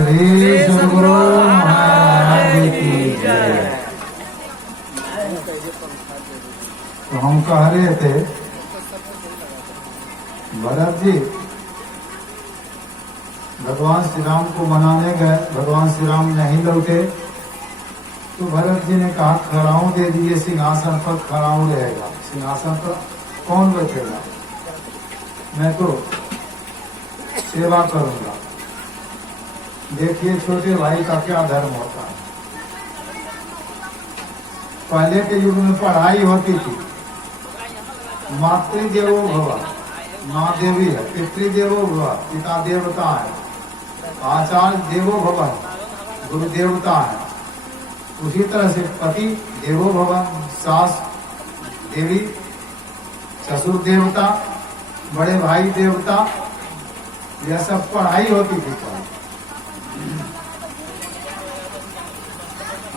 श्री सद्गुरु महाराज की जय। तो हम कह रहे थे भरत जी भगवान श्री राम को मनाने गए, भगवान श्री राम नहीं लौटे तो भरत जी ने कहा खड़ाऊं दे दिए, सिंहासन पर खड़ाऊं रहेगा, सिंहासन पर कौन बैठेगा, मैं तो सेवा करूंगा। देखिए छोटे भाई का क्या धर्म होता है। पहले के युग में पढ़ाई होती थी, मातृदेवो भव, माँ देवी है, पितृदेवो भव, पिता देवता है, आचार्य देवो भव, गुरु देवता है। उसी तरह से पति देवो भव, सास देवी, ससुर देवता, बड़े भाई देवता, यह सब पढ़ाई होती थी।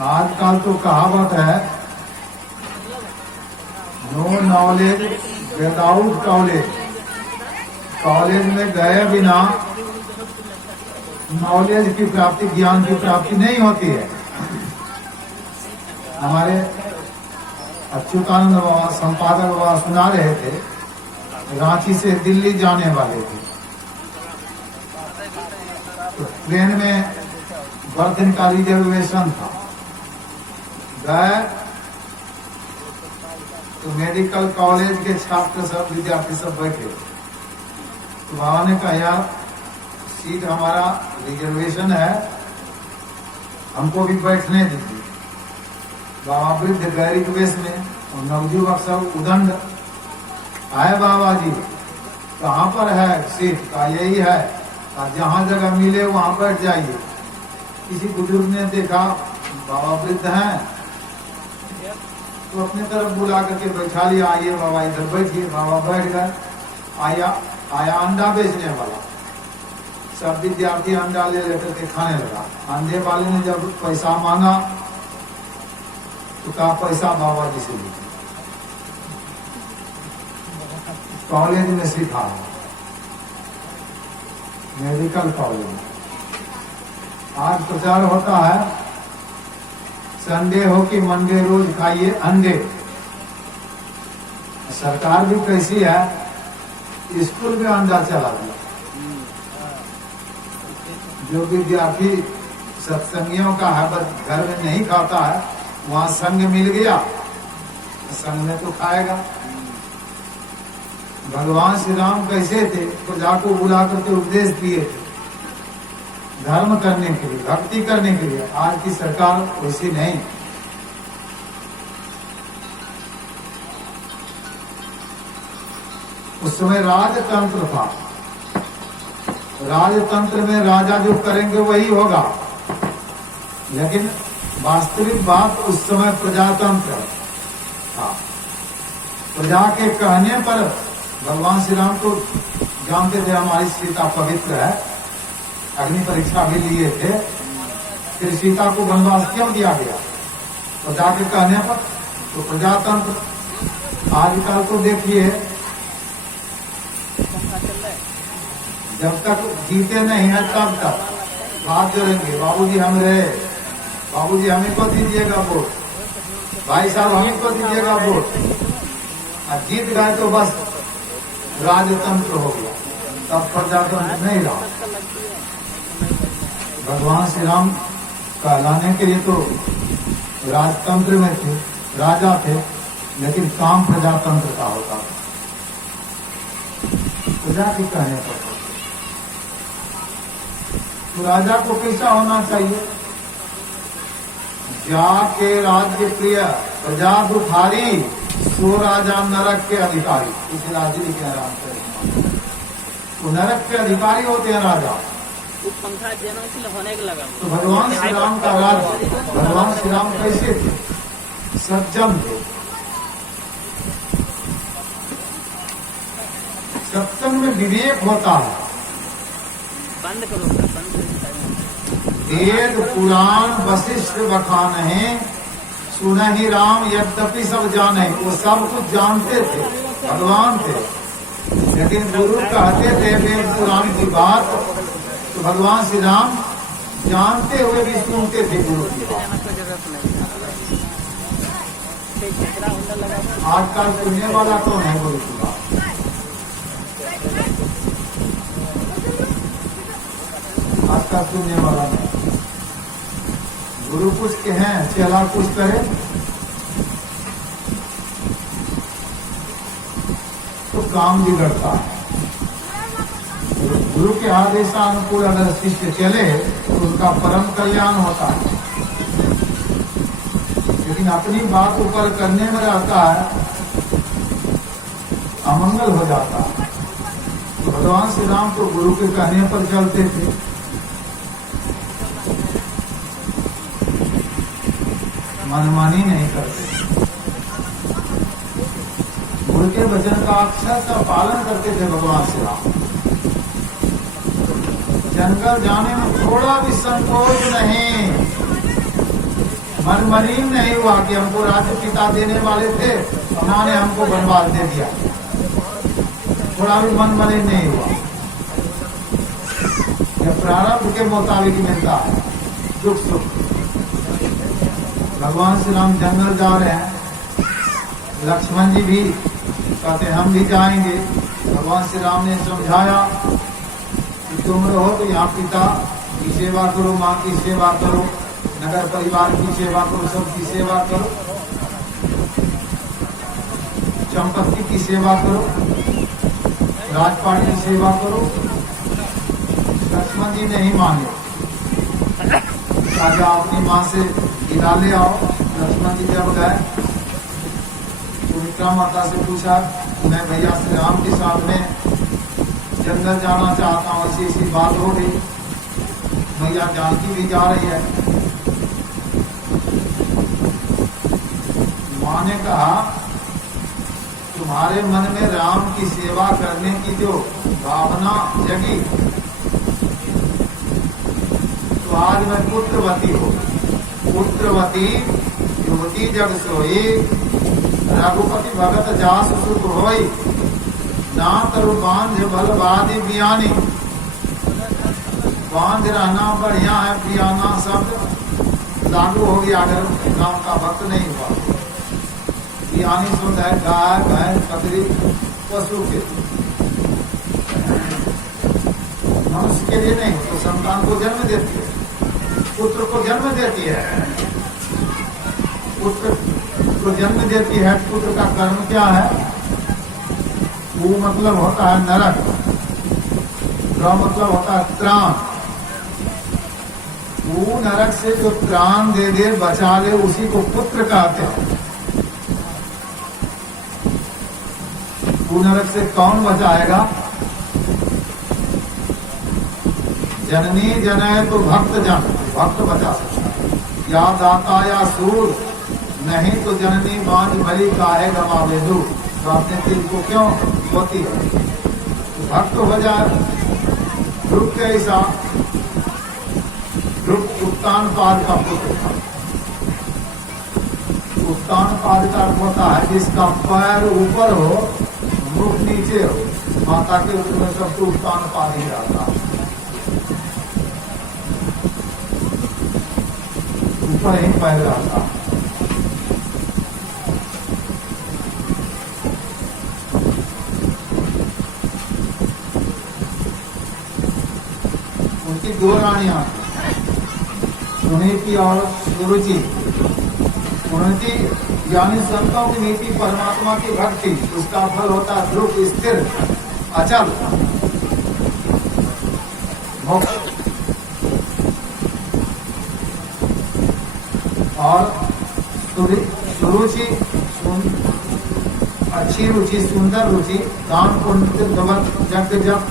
आजकल तो कहावत है no knowledge without college, college में गए बिना नॉलेज की प्राप्ति, ज्ञान की प्राप्ति नहीं होती है। हमारे अच्युतानंद बाबा संपादक बाबा सुना रहे थे, रांची से दिल्ली जाने वाले थे तो ट्रेन में बर्थ का रिजर्वेशन था, गए तो मेडिकल कॉलेज के छात्र सब विद्यार्थी सब बैठे तो बाबा ने कहा यार सीट हमारा रिजर्वेशन है, हमको भी बैठने दीजिए। बाबा वृद्ध गैरिक वेश में और नवयुवक सब उदंड आए, बाबा जी कहाँ पर है सीट, का यही है, जहाँ जगह मिले वहाँ बैठ जाइए। किसी बुजुर्ग ने देखा बाबा वृद्ध हैं तो अपनी तरफ बुला करके बैठा लिया, आइए बाबा इधर बैठिए। बाबा बैठ गए। आया अंडा बेचने वाला, सब विद्यार्थी अंडा ले लेकर के खाने लगा। अंडे वाले ने जब पैसा मांगा तो कहा पैसा बाबा जी से लीजिए, कॉलेज में सीखा है, मेडिकल कॉलेज में। आज प्रचार होता है संडे हो कि मंडे रोज खाइए अंडे। सरकार भी कैसी है, स्कूल में अंडा चला दिया। जो विद्यार्थी सत्संगियों का है बस घर में नहीं खाता है, वहां संग मिल गया, संग में तो खाएगा। भगवान श्री राम कैसे थे, प्रजा को बुला करके उपदेश दिए थे धर्म करने के लिए, भक्ति करने के लिए। आज की सरकार वैसी नहीं। उस समय राजतंत्र था, राजतंत्र में राजा जो करेंगे वही होगा, लेकिन वास्तविक बात उस समय प्रजातंत्र था। प्रजा के कहने पर भगवान श्री राम को जानते थे हमारी सीता पवित्र है, अग्नि परीक्षा भी लिए थे, फिर सीता को वनवास क्यों दिया गया, प्रजा के कहने पर। तो प्रजातंत्र आजकल तो देखिए जब तक जीते नहीं है तब तक बात जोड़ेंगे, बाबूजी हम रहे, बाबूजी हमें को दीजिएगा वोट, भाई साहब हमें को दीजिएगा वोट। जीत गए तो बस राजतंत्र हो गया, तब प्रजातंत्र नहीं रहा। भगवान श्री राम कहलाने के लिए तो राजतंत्र में थे, राजा थे, लेकिन काम प्रजातंत्र का होता था, प्रजा के कहने पर। तो राजा को कैसा होना चाहिए, जाके राज्य प्रिय प्रजा दुखारी, सो राजा नरक के अधिकारी। इस राज्य के आराम से तो नरक के अधिकारी होते हैं राजा। तो भगवान श्री राम का राज्य, भगवान श्री राम कैसे थे, सज्जन थे। सत्संग में विवेक होता है। बंद करो, वेद पुराण वशिष्ठ बखान है, सुनहि राम यद्यपि सब जाने। वो सब कुछ जानते थे, भगवान थे, लेकिन गुरु कहते थे वेद पुराण की बात तो भगवान श्री राम जानते हुए भी सुनते थे गुरु की बात। जाना कोई जरूरत नहीं। ठीक है, पूरा अंदर लगा दो। आजकल सुनने वाला तो नहीं गुरु की बात। आजकल सुनने वाला नहीं। गुरु कुछ कहें, चला कुछ करे तो काम बिगड़ता है। गुरु के आदेशानुकूल अगर शिष्य चले तो उनका परम कल्याण होता है, लेकिन अपनी बात ऊपर करने में रहता है, अमंगल हो जाता है। तो भगवान श्री राम तो गुरु के कहने पर चलते थे। मनमानी नहीं करते, गुरु के वचन का अक्षर का पालन करते थे भगवान श्री राम। जंगल जाने में थोड़ा भी संकोच नहीं, मनमनीम नहीं हुआ कि हमको राज्य पिता देने वाले थे, उन्होंने हमको वनवास दे दिया। थोड़ा भी मनमनीम नहीं हुआ। यह प्रारब्ध के मुताबिक मिलता है दुख सुख। भगवान श्री राम जंगल जा रहे हैं, लक्ष्मण जी भी कहते हम भी जाएंगे। भगवान श्री राम ने समझाया कि तुम रहो तो यहाँ पिता की सेवा करो, माँ की सेवा करो, नगर परिवार की सेवा करो, सबकी सेवा करो, संपत्ति की सेवा करो, राजपाट की सेवा करो। लक्ष्मण जी नहीं माने, राजा अपनी माँ से गिरा ले आओ। लक्ष्मण जी जब गए सुमित्रा माता से पूछा, मैं भैया श्री राम के साथ में जंगल जाना चाहता हूँ, ऐसी ऐसी बात हो गई, भैया जानकी भी जा रही है। माँ ने कहा तुम्हारे मन में राम की सेवा करने की जो भावना जगी, तो आज मैं पुत्रवती हो। पुत्रवती युवती जग सोई, रघुपति भगत जास सुख होई, ना तरु बांध बलवादी बियानी। बांध रहना बढ़िया है, पियाना शब्द लागू हो गया अगर राम का भक्त नहीं हुआ। बियानी शुद्ध है गाय भैंस बकरी पशु के, मनुष्य के लिए नहीं। तो संतान को जन्म देती है, पुत्र को जन्म देती है, पुत्र को जन्म देती है। पुत्र का कर्म क्या है? वो मतलब होता है नरक, र मतलब होता है त्राण। वो नरक से जो त्राण दे दे, बचा ले, उसी को पुत्र कहते हैं। वो नरक से कौन बचाएगा? जननी जनय तो भक्त जन, भक्त बचा सकता है। या दाता या सूर, नहीं तो जननी बांझ भली काहे गवा दे दू। तो अपने दिल को क्यों होती है? तो भक्त हो जाए। ध्रुव के ऐसा, ध्रुव उत्तान पाद का पुत्र था। उत्तान पाद का होता है जिसका पैर ऊपर हो, मुख नीचे हो। माता के रूप में सबको उत्तान पाद ही रहता है, ऊपर ही पैर रहता है। उनकी दो रानियां, सुनीति और सुरुचि। सुनीति यानी संतों की नीति, परमात्मा की भक्ति, उसका फल होता है ध्रुव, स्थिर, अचल मोक्ष। और सुरुचि, अच्छी रुचि, सुंदर रुचि, दान पुण्य जग जप,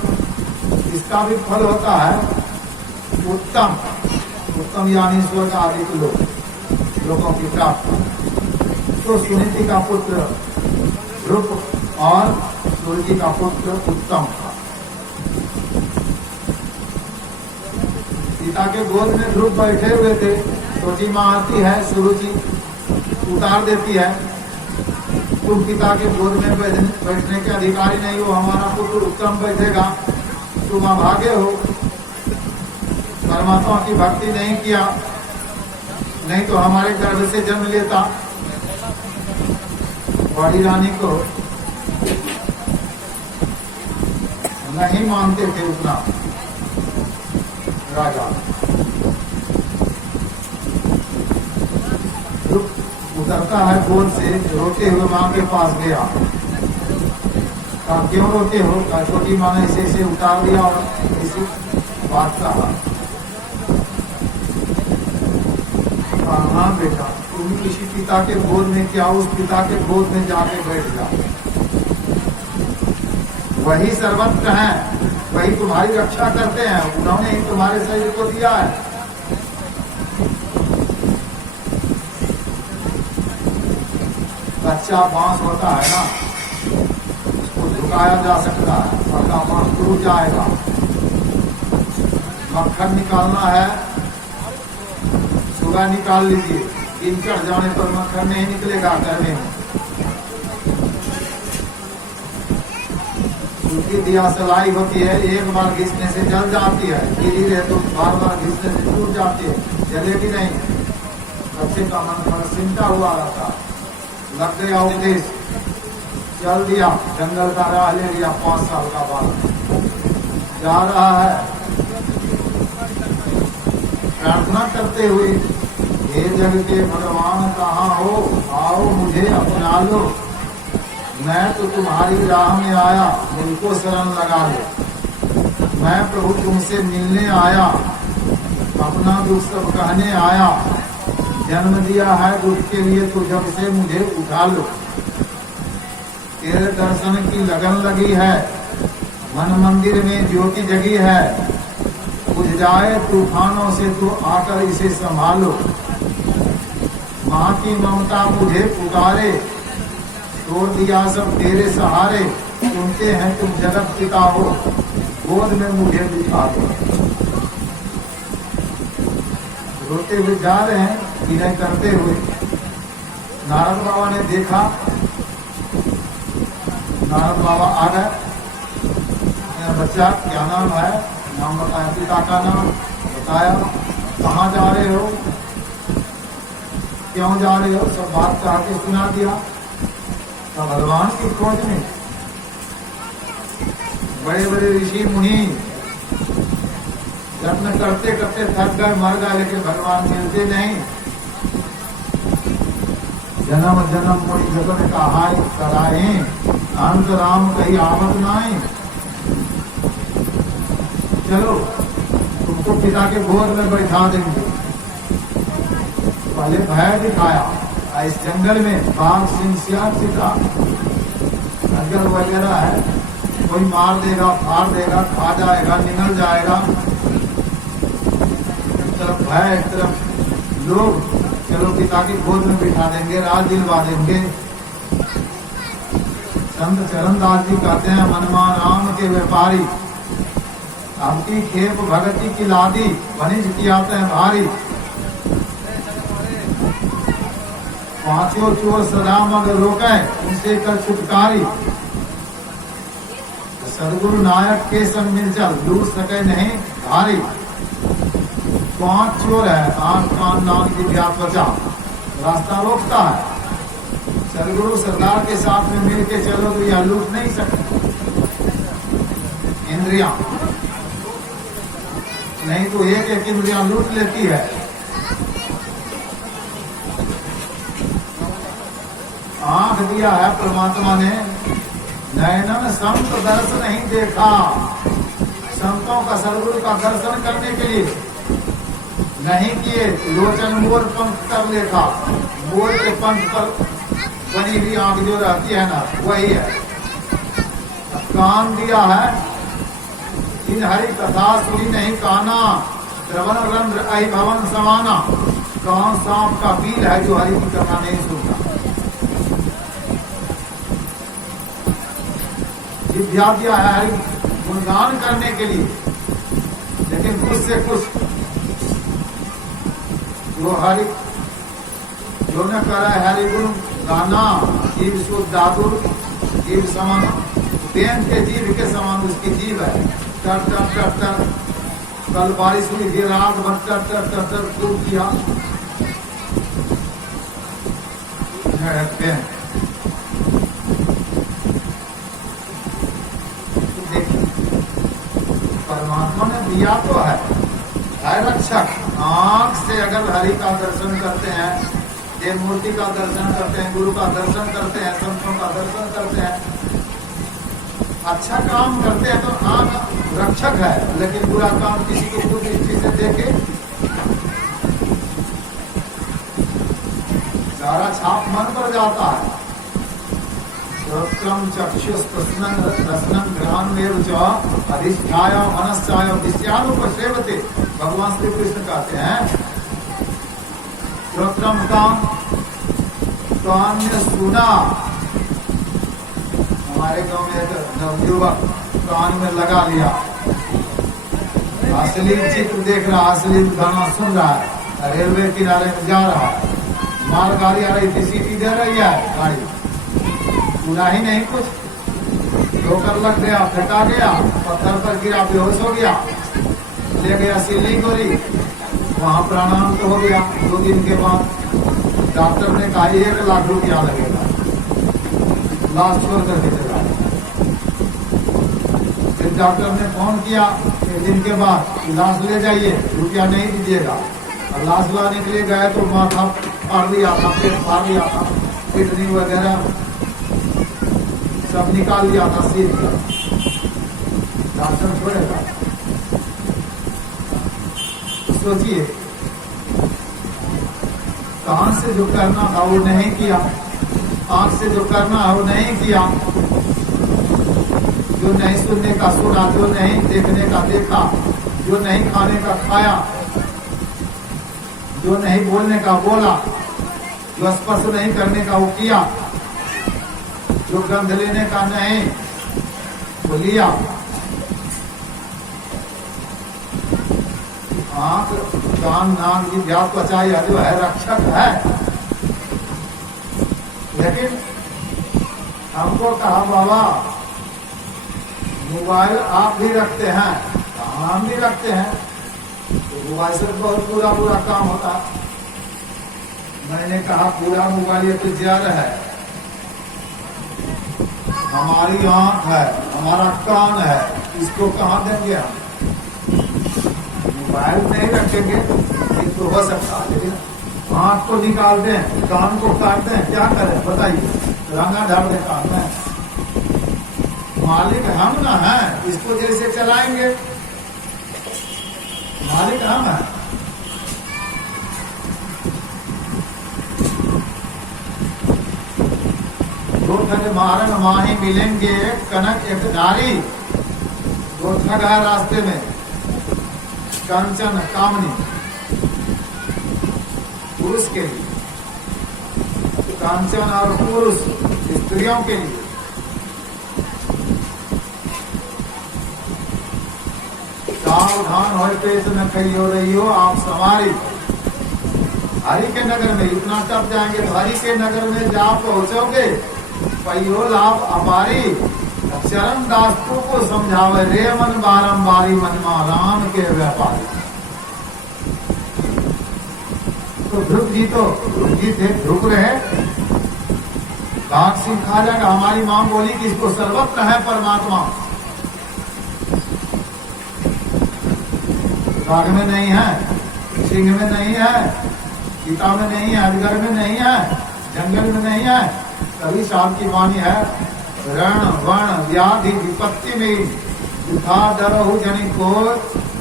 इसका भी फल होता है उत्तम। उत्तम यानी स्वर्ग आदि के लोगों की प्राप्ति। तो सुनीति का पुत्र ध्रुव और सूर्य का पुत्र उत्तम था। पिता के गोद में ध्रुव बैठे हुए थे। छोटी माँ आती है, सुरुचि उतार देती है, तुम पिता के गोद में बैठने के अधिकारी नहीं हो, हमारा पुत्र उत्तम बैठेगा, तुम अभागे हो। परमात्मा की भक्ति नहीं किया, नहीं तो हमारे गर्भ से जन्म लेता। बड़ी रानी को नहीं मानते थे उतना राजा। उतरता है गोद से, रोते हुए माँ के पास गया। कहा क्यों रोते हो? कहा छोटी माँ ने इसे उतार दिया और इसी बात कहा। हाँ बेटा, तुम किसी पिता के गोद में क्या, उस पिता के गोद में जाके बैठ जाओ। वही सर्वत्र हैं, वही तुम्हारी रक्षा करते हैं, उन्होंने ही तुम्हारे शरीर को दिया है। कच्चा बांस होता है ना, उसको झुकाया जा सकता है, पक्का बांस टूट जाएगा। मक्खन निकालना है, सुबह निकाल लीजिए, दिन चढ़ जाने पर मक्खन नहीं निकलेगा गर्मी में। सूखी दिया सलाई होती है, एक बार घिसने से जल जाती है, गीली रहे तो बार बार घिसने से टूट जाती है, जलेगी नहीं। बच्चे का मन थोड़ा चिंता हुआ रहता, लग गया उपदेश, चल दिया, जंगल का राह ले लिया। 5 साल का बालक जा रहा है प्रार्थना करते हुए, हे जग के भगवान कहाँ हो, आओ मुझे अपना लो, मैं तो तुम्हारी राह में आया, मुझको शरण लगा लो। मैं प्रभु तुमसे मिलने आया, अपना दुख सब कहने आया, जन्म दिया है दुख के लिए तो जब से मुझे उठा लो। तेरे दर्शन की लगन लगी है, मन मंदिर में ज्योति जगी है, बुझ जाए तूफानों से तो आकर इसे संभालो। माँ की ममता मुझे पुकारे, छोड़ दिया सब तेरे सहारे, सुनते हैं तुम जगत पिता हो, गोद में मुझे बिठा दो। रोते हुए जा रहे हैं, विनय करते हुए। नारद बाबा ने देखा, नारद बाबा आ गए, बच्चा क्या नाम है? नाम बताया, पिता का नाम बताया। कहाँ जा रहे हो, क्यों जा रहे हो, सब बात कहा के सुना दिया। तो भगवान की खोज में बड़े बड़े ऋषि मुनि यत्न करते करते थक गए, मर गए, लेकिन भगवान मिलते नहीं। जन्म जन्म मोरी जगन कहाय कराए, अंत राम कही आवत नाई। चलो तुमको पिता के गोद में बैठा देंगे। पहले भय दिखाया, इस जंगल में बाघ सिंह सियार चिता अगर वगैरह है, कोई मार देगा, फाड़ देगा, खा जाएगा, निगल जाएगा। एक तरफ भय, एक तरफ लोग, चलो पिता की गोद में बिठा देंगे, राज दिलवा देंगे। संत चरणदास जी कहते हैं, मनमा राम के व्यापारी, आपकी खेप भगती की लादी, वनिज की आते हैं भारी। पांचों चोर सदा मग रोके, उनसे कर छुटकारी। सदगुरु नायक के संग मिल चल, लूट सके नहीं धारी। 5 चोर है, 8 कान नाम की व्या त्वचा, रास्ता रोकता है। सदगुरु सरदार के साथ में मिल के चलो तो यह लूट नहीं सकते इंद्रियां, नहीं तो एक एक इंद्रियां लूट लेती है। आंख दिया है परमात्मा ने, नयनन संत दर्श नहीं देखा। संतों का, सदगुरु का दर्शन करने के लिए नहीं किए, लोचन मोर पंख कर देखा। मोर के पंख पर बनी हुई आंख जो रहती है ना, वही है। कान दिया है, इन हरि कथा सुनी नहीं काना, श्रवण रंध्र आई भवन समाना। कान सांप का बील है जो हरि की कथा नहीं सुनता। विद्या दिया है हरि गुणगान करने के लिए, लेकिन कुछ से कुछ जो हरि जो न करे हरि गुण गाना, जीव शुद्ध दादुर जीव समान, पेन के जीव के समान उसकी जीव है। टर टर टर टर कल बारिश हुई थी, रात भर टर खूब किया, रखते हैं। परमात्मा ने दिया तो है रक्षक। आंख से अगर हरि का दर्शन करते हैं, देव मूर्ति का दर्शन करते हैं, गुरु का दर्शन करते हैं, संतों का दर्शन करते हैं, अच्छा काम करते हैं तो आंख रक्षक है। लेकिन बुरा काम किसी को बुरी दृष्टि से देखे सारा छाप मन पर जाता है। श्रोत्रम चक्षुस्पृशनं रसनं घ्राणमेव च अधिष्ठाय मनश्चाय विषयानुपसेवते। भगवान श्री कृष्ण कहते हैं श्रोत्रम कान, कान ने सुना। हमारे गांव में एक नवयुवक कान में लगा लिया, असली चित्र देख रहा, असली गाना सुन रहा है, रेलवे किनारे में जा रहा है, माल गाड़ी आ रही थी, सीटी दे रही है गाड़ी, सुना ही नहीं कुछ, ठोकर लग गया, फेंका गया, पत्थर पर गिरा, बेहोश हो गया, ले गया सिल्लीगुड़ी, वहां प्राणांत हो गया। 2 दिन के बाद डॉक्टर ने कहा 1 लाख रुपया लगेगा, लाश छोड़ करके चला। फिर डॉक्टर ने फोन किया 1 दिन के बाद, लाश ले जाइए, रुपया नहीं दीजिएगा। और लाश लाने के लिए गए तो माथा फाड़ दिया था, पेट फाड़ दिया था, किडनी वगैरह सब निकाल दिया था, सील किया। डॉक्टर छोड़ेगा? सोचिए, कान से जो करना था वो नहीं किया, आंख से जो करना है वो नहीं किया, जो नहीं सुनने का सुना, जो नहीं देखने का देखा, जो नहीं खाने का खाया, जो नहीं बोलने का बोला, जो स्पर्श नहीं करने का वो किया, जो गंध लेने का नहीं वो लिया। आंख, कान, नाक, जिह्वा, त्वचा यह जो है रक्षक है। लेकिन हमको कहा बाबा मोबाइल आप भी रखते हैं, हम भी रखते हैं, तो मोबाइल से बहुत बुरा काम होता। मैंने कहा पूरा मोबाइल ये तो जड़ है, हमारी आंख है, हमारा कान है, इसको कहाँ देंगे हम? मोबाइल नहीं रखेंगे तो हो सकता है, लेकिन आंख को निकाल दें, कान को काट दें, क्या करें बताइए? रंगा झाड़ दें कान में। मालिक हम ना हैं, इसको जैसे चलाएंगे मालिक हम हैं। दो ठग मारन माही मिलेंगे कनक एक नारी। 2 ठग है रास्ते में, कंचन कामनी पुरुष के लिए, कांचन और पुरुष स्त्रियों के लिए। सावधान हो पेट न खइयो रहियो आप सवारी। हरि के नगर में इतना टप जाएंगे तो हरि के नगर में जा पहुंचोगे, पइयो लाभ अपारी। चरण दासों को समझावे रे मन बारंबारी, मनमा राम के व्यापारी। तो ध्रुव जी थे, ध्रुव रहे, बाघ सिंह खा जाएगा। हमारी मां बोली कि इसको सर्वत्र है परमात्मा, बाघ में नहीं है, सिंह में नहीं है, गीता में नहीं है, अजगर में नहीं है, जंगल में नहीं है। कभी साल की वाणी है, रण वर्ण व्याधि विपत्ति में दुखा डरहु जनि को,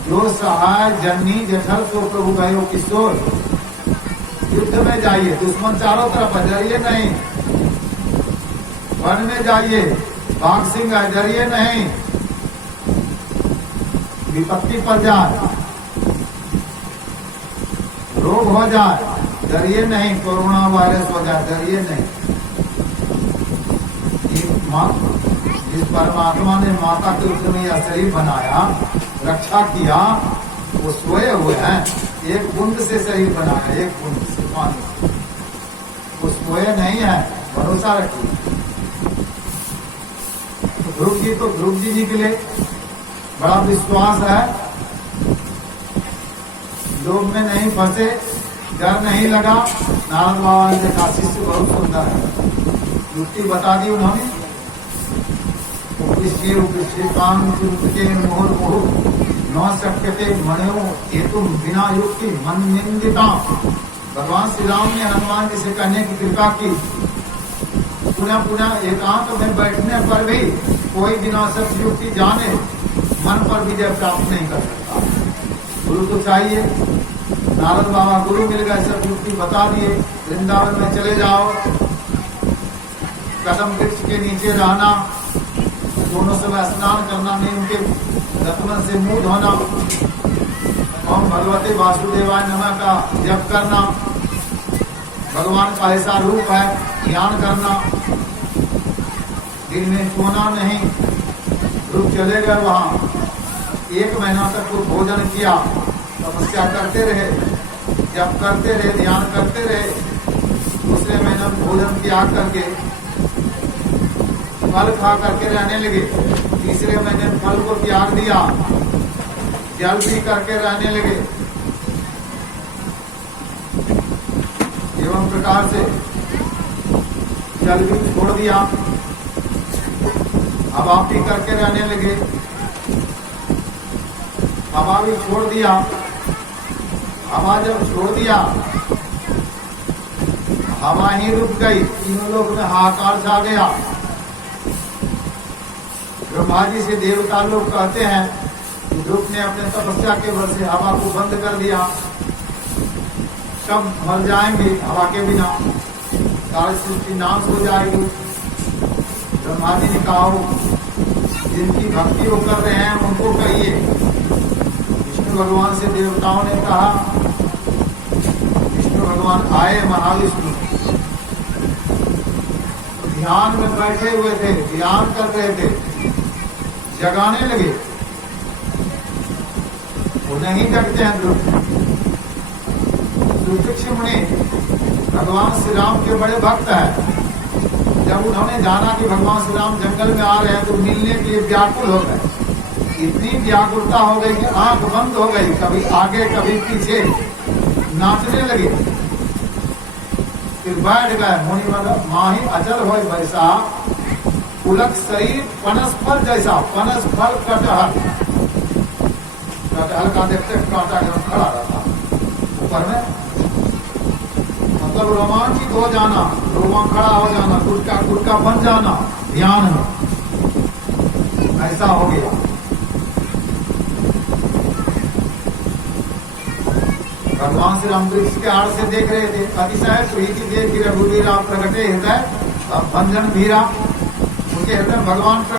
जो सहाय जननी जठर सो प्रभु गयो किशोर। युद्ध में जाइए, दुश्मन चारों तरफ है, डरिए नहीं। वन में जाइए, बाघ सिंह है, डरिए नहीं। विपत्ति पर जाए, रोग हो जाए, डरिए नहीं। कोरोना वायरस हो जाए, डरिए नहीं। जिस परमात्मा ने माता कृष्ण में यह शरीर बनाया, रक्षा किया, वो सोए हुए हैं। एक बूंद से शरीर बनाया, एक बूंद से पानी, वो सोए नहीं है, भरोसा रखिए। ध्रुव जी तो ध्रुव जी निकले, बड़ा विश्वास है, लोभ में नहीं फंसे, डर नहीं लगा। नारद बाबा ने देखा शिष्य बहुत सुंदर है, युक्ति बता दी उन्होंने। न शक्यते मनो हेतु बिना युक्ति मन निंदिता। भगवान श्री राम ने हनुमान जी से कहने की कृपा की, पुनः पुनः एकांत में बैठने पर भी कोई बिना सब युक्ति जाने मन पर विजय प्राप्त नहीं कर सकता। गुरु तो चाहिए। नारद बाबा गुरु मिल गए, सब युक्ति बता दिए। वृंदावन में चले जाओ, कदम वृक्ष के नीचे रहना, दोनों समय स्नान करना, नीम के रत्न से मुंह धोना, ओम भगवते वासुदेवाय नमः का जप करना, भगवान का ऐसा रूप है ध्यान करना, दिन में सोना नहीं। रुक चले गए वहां, 1 महीना तक वो भोजन किया, तपस्या करते रहे, जप करते रहे, ध्यान करते रहे। दूसरे महीने भोजन त्याग करके फल खा करके रहने लगे। तीसरे महीने फल को त्याग दिया, जल पी करके रहने लगे। एवं प्रकार से जल भी छोड़ दिया, हवा पी करके रहने लगे। हवा भी छोड़ दिया। हवा जब छोड़ दिया, हवा ही रुक गई, तीनों लोग में हाहाकार छा गया। ब्रह्मा जी से देवता लोग कहते हैं कि ध्रुव ने अपने तपस्या के बल से हवा को बंद कर दिया, सब मर जाएंगे हवा के बिना, सारी सृष्टि नाश हो जाएगी। ब्रह्मा जी ने कहा, जिनकी भक्ति वो कर रहे हैं उनको कहिए। विष्णु भगवान से देवताओं ने कहा, विष्णु भगवान आए, महाविष्णु ध्यान में बैठे हुए थे, ध्यान कर रहे थे, जगाने लगे। वो नहीं जगते हैं ध्रुव। दुर्भिक्ष मुनि भगवान श्री राम के बड़े भक्त हैं। जब उन्होंने जाना कि भगवान श्री राम जंगल में आ रहे हैं तो मिलने के लिए व्याकुल हो गए। इतनी व्याकुलता हो गई कि आंख बंद हो गई, कभी आगे कभी पीछे, नाचने लगे। फिर बैठ गए। मुनि मतलब माही अचल हो वैसा, पुलक शरीर पनस फल जैसा, पनस फल कटहल। कटहल का देखते कांटा एकदम खड़ा रहता ऊपर में, मतलब रोमांचित हो जाना, रोमा खड़ा हो जाना, कुटका बन जाना ध्यान में, ऐसा हो गया। भगवान श्री राम वृक्ष के आड़ से देख रहे थे। अतिशय प्रीति देख रघुवीरा प्रगटे हृदय, अब भंजन भीरा, उनके हृदय भगवान